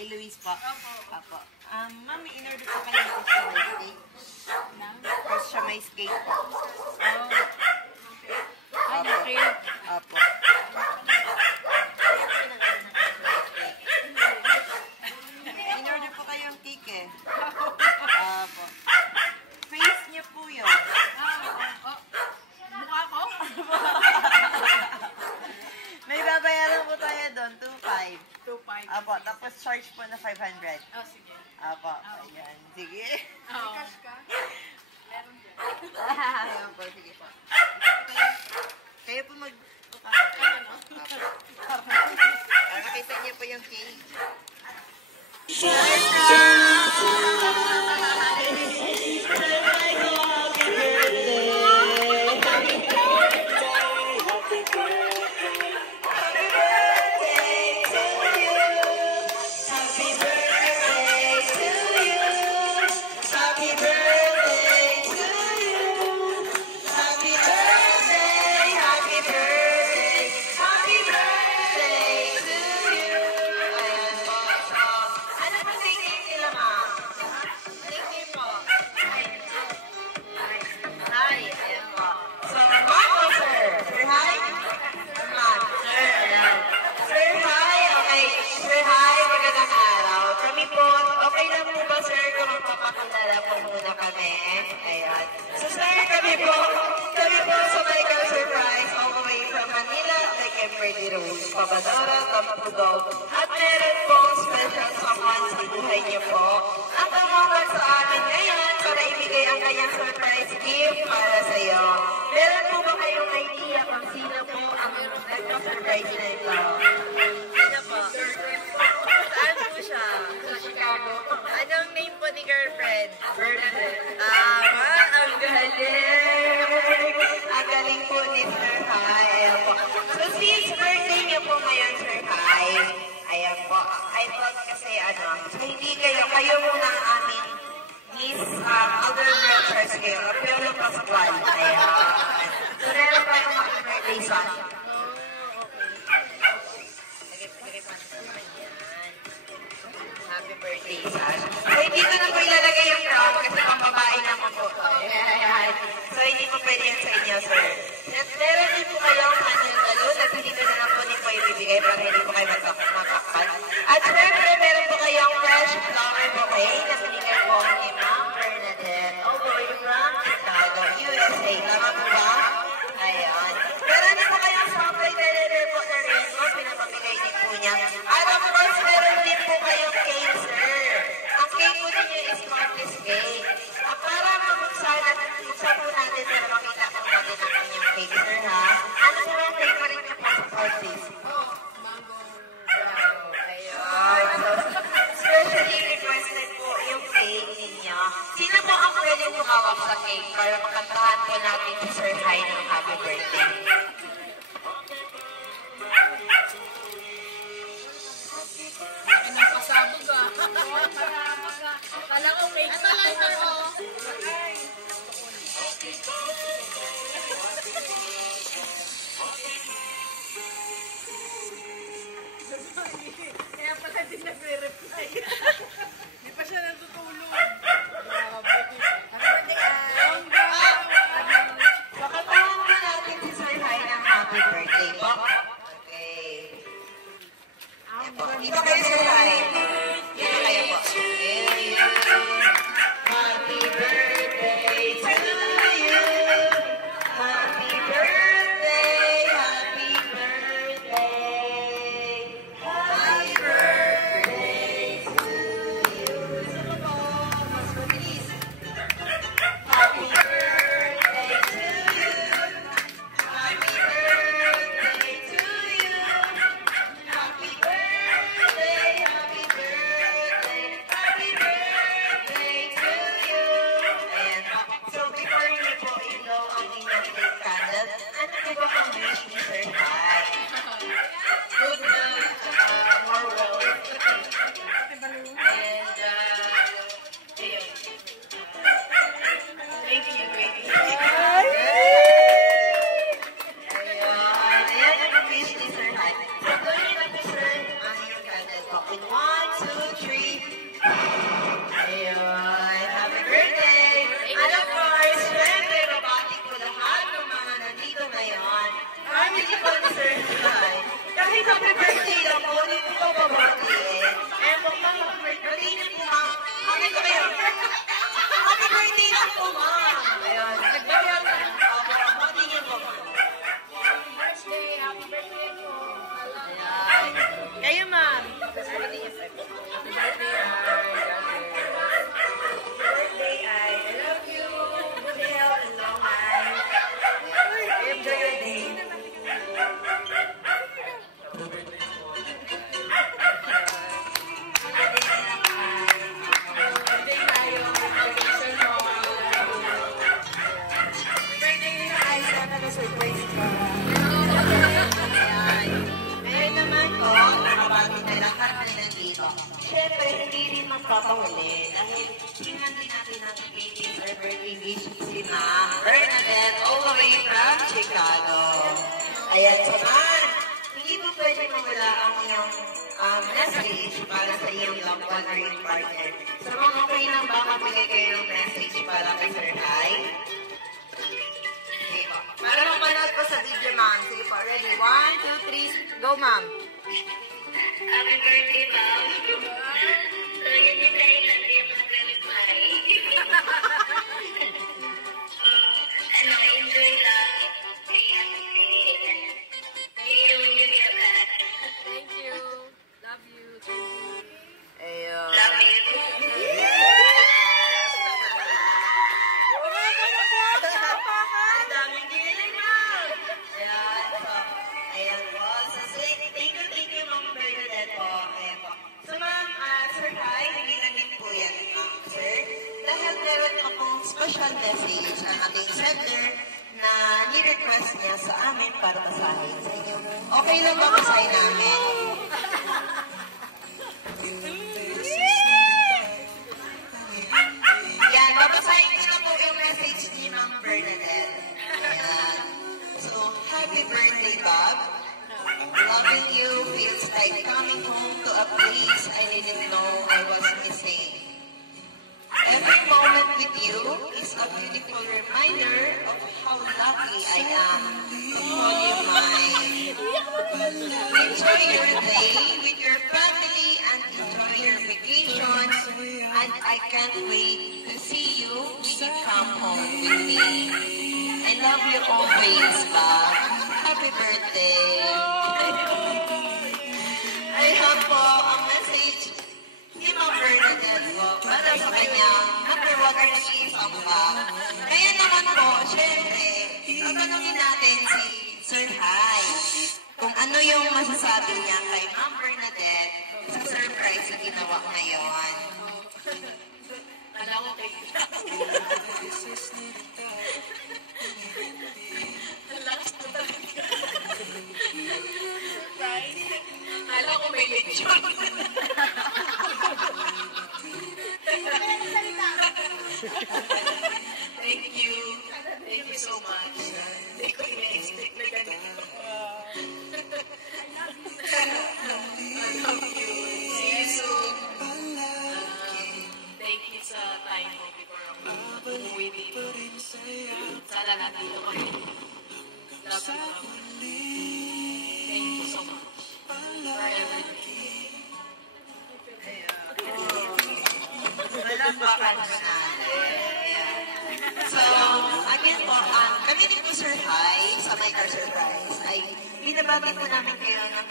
Kay Luis po. Opo. Ma'am, in-order po kayo po sa birthday. Tapos siya may skate po. Ay, na-trip. Opo. In-order po kayong cake eh. Opo. Face niyo po yun. Mukha ko? May babayaran po tayo doon, 2.5. 2.5. Apo, tapos charge po na 500. Oh, sige. Apo, ayan. Sige. Oh. Cash ka? Meron dyan. Ayan po, sige po. Kayo po mag... Nakita niyo po yung cake. Pabadara, Tampudog, at meron pong special someone sa buhay niyo po. At tumawag sa amin ngayon para ibigay ang kanyang surprise gift para sa iyo. Meron po ba kayong idea kung sino po ang nagpa-surprise na ito? Sino po? Saan po siya? Sa Chicago. Anong name po ni girlfriend? Bernadette. Tama, ang galing. Ang galing po ni Sir Hai. Ayan po. So, since birthday niyo po ngayon, Sir Hai, ayan po. I thought kasi, so hindi kayo muna ang aming Miss Other Girl Church kayo. Apolo Pascual. Ayan. So, meron tayong happy birthday song. Happy birthday, Sal. So, hindi ko na po ilalagay yung crown kasi pang babae naman po. Ayan. So, hindi po pwede yan sa inyo, sir. At meron din po kayong kanyang balon at hindi ko na lang po din po ibibigay para hindi po kayo magkakal. At syempre, meron po kayong fresh flower bouquet na binigay po ni Ma'am Bernadette all the way from Chicago, USA. Tama po ba? Ayan. Meron din po kayong chocolate letter po na rin po. Pinapamigay din po niya. At of course, meron din po kayong cake, sir. Ang cake po ninyo is Martis cake. Para mabuksan po natin para makita po natin ang inyong cake, sir, ha? Ano po ang favorite niyo po sa Martis? Mango. Ayun. So, specially requested po yung cake ninyo. Sino po ang pwede tumawag sa cake para makantahan po natin si Sir Hai ng happy birthday? Anong pasabog ah. Kala ko fake na ako. Kaya pala din nagre-reply. Hindi pa siya natutulog. Pakatahan po natin si Sir Hai ng happy birthday po. Okay. Dito kayo, Sir Hai. Dito kayo po. Happy birthday to you. Happy birthday, happy birthday. Happy birthday to you. Gusto ko po, mas mabilis. Happy birthday to you. Happy birthday to you. Happy birthday, happy birthday, happy birthday to you. Ayan po. So, before you po ilaw ang inyong cake candle, ano po ba ang wish ni Sir Hai? Good health, more wealth, and, ayun. Thank you, great. Ayan ang wish ni Sir Hai. So, gawin natin, sir, ang inyong candle po. In 1, 2, Kahit happy birthday lang po, hindi ko pa birthday. Eh, birthday niyo po, ma'am. Bakit ko kayo? Happy birthday lang po, ma'am. Ayun. Nagbayad na. Birthday niyo po, ma'am. Happy birthday po. Ayan. Kayo, ma'am. Birthday niyo po. Happy birthday, Birthday, I love you. Good health and long life. Enjoy your day. Ngayon naman po, nakabati na lahat na nandito. Siyempre, hindi rin magpapahuli dahil tingnan din natin ang greetings or birthday wishes si Ma'am Bernadette all the way from Chicago. Ayan, so ma'am, hindi po pwede mawala ang iyong message para sa iyong loved one or yung partner. So ma'am, okay lang ba magbigay kayo ng message para kay Sir Hai? Okay po. Para mapanood po sa video, ma'am. Sige po, ready? 1, 2, 3, go, ma'am. Happy birthday, ma'am. So, yun yung dahil na rin mag-reply. Ano, enjoy lang. Thank you. Love you. Ayun. Love you. Ang daming giling, ma'am. Ayan, so, ayan po. So, thank you, Ma'am Bernadette po. Ayan po. So, ma'am, Sir Hai, naging po yan, ma'am, sir. Dahil meron akong special message ang ating sender na ni-request niya sa amin para basahin sa inyo. Okay lang ba basahin namin? Yan, babasahin ko na po yung message ni Ma'am Bernadette. Ayan. So, happy birthday, Bob. Loving you feels like coming home to a place I didn't know I was missing. Every moment with you is a beautiful reminder of how lucky I am to call you mine. Enjoy your day with your family and enjoy your vacations. And I can't wait to see you when you come home with me. I love you always, Bob. Happy birthday. I have po ang message ni Ma'am Bernadette po para sa kanyang number 1 or nag-iisang ba. Kaya naman po, syempre, tatanungin natin si Sir Hai kung ano yung masasabi niya kay Ma'am Bernadette sa surprise na ginawa ngayon. Kala ko kayo. Kala ko may lechon. Thank you. Thank you so much. Hindi ko ina-expect na ganito. I love you. See you soon. Thank you sa time mo before ako umuwi dito. Sana nandito kami. Love you. Thank you so much for everything. Malampakan ko na. So, again po, kami din po Sir Hai sa My Car Surprise ay binabati po namin kayo ng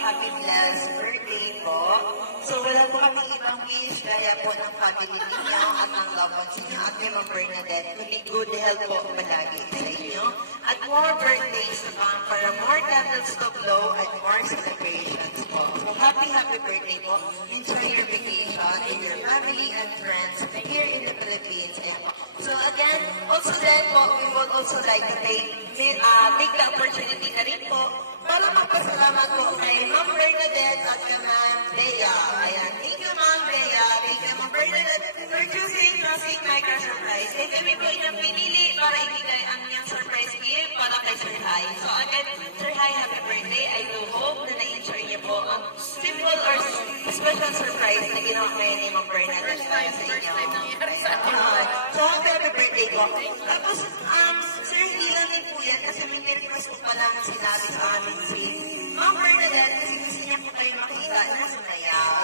happy blessed birthday po. So, wala po kami ibang wish gaya po ng family ninyo at ng loved ones ninyo at kay Ma'am Bernadette. Kundi good health po palagi sa inyo. At more birthdays naman para more candles to blow and more celebrations po. So, happy birthday po. Enjoy your vacation with your family and friends here in the Philippines. Ayan po. So, again, also then po, we would also like to take the opportunity na rin po para magpasalamat po kay Ma'am Bernadette at kay Ma'am Bea. Ayan. Thank you, Ma'am Bea. Thank you, Ma'am Bernadette, for choosing to sing My Car Surprise. And kami po yung pinili para ibigay ang niyang surprise gift para kay Sir Hai. So again, Sir Hai, happy birthday. I do hope na na-enjoy niyo po ang simple or special surprise na ginawa ngayon ni Ma'am Bernadette para sa inyo. First time nangyari sa akin. So, happy birthday po. Tapos, Sir, hindi lang din po yan kasi may request ko pa lang sinabi sa amin si Ma'am Bernadette kasi gusto niya po kayo makita na sumayaw.